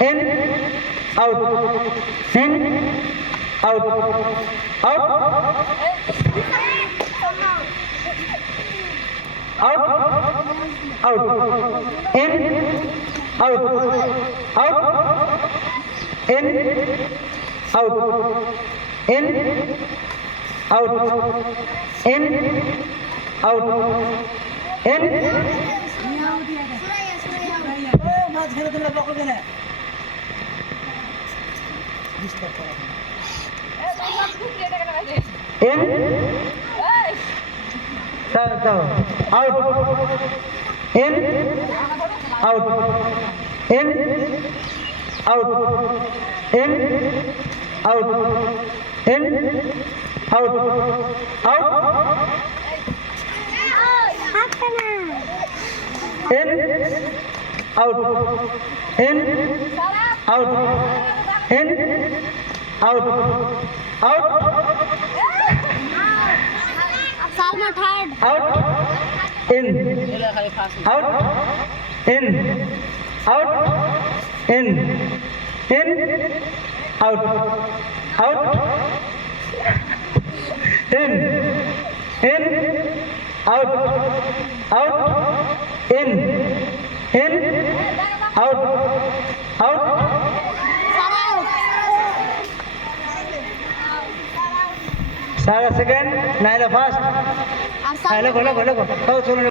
in, out, in, out, out, out, out, in, out, out, in, out, in, out, in, out, in. In, out, in, out, in, out, in, out, in, out, out, in, out, in, out, in, out, out, Salma third. out, in, out, in, out, in, out, out, in, out, out, in, out, out. Sarah second, Naila first. Hello,